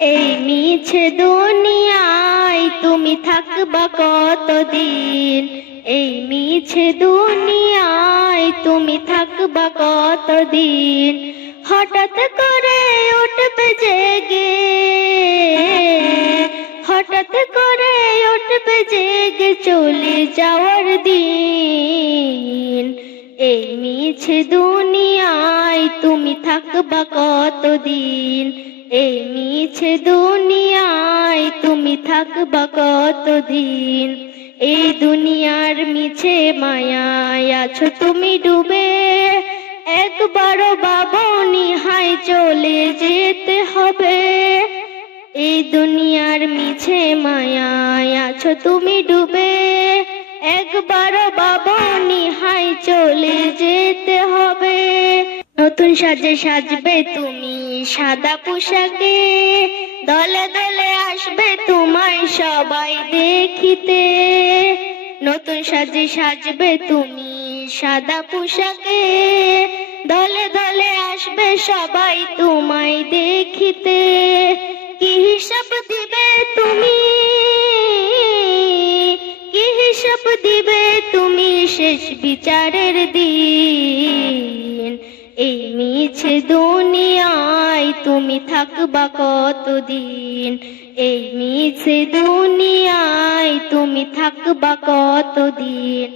এই মিছে দুনিয়ায় তুমি থাকবা কতদিন? এই মিছে দুনিয়ায় তুমি থাকবা কতদিন? হঠাৎ করে উঠবে জেগে, হঠাৎ করে উঠবে জেগে চলে যাওয়ার দিন। এই মিছে দুনিয়ায় তুমি থাকবা কতদিন? এই মিছে দুনিয়ায় তুমি থাকবা কতদিন? এই দুনিয়ার মিছে মায়ায় আছো তুমি ডুবে, একবারও ভাবনি হায় চলে যেতে হবে। এই দুনিয়ার মিছে মায়ায় আছো তুমি ডুবে, একবারও ভাবনি হায় চলে যেতে হবে। নতুন সাজে সাজবে তুমি সাদা পোশাকে, দলে দলে আসবে তোমায় সবাই দেখিতে। নতুন সাজে সাজবে তুমি সাদা পোশাকে, দলে দলে আসবে সবাই তোমায় দেখিতে। কি হিসাব দিবে তুমি, কি হিসাব দিবে তুমি শেষ বিচারের দিন? এই মিছে দুনিয়ায় তুমি থাকবা কতদিন? এই মিছে দুনিয়ায় তুমি থাকবা কতদিন?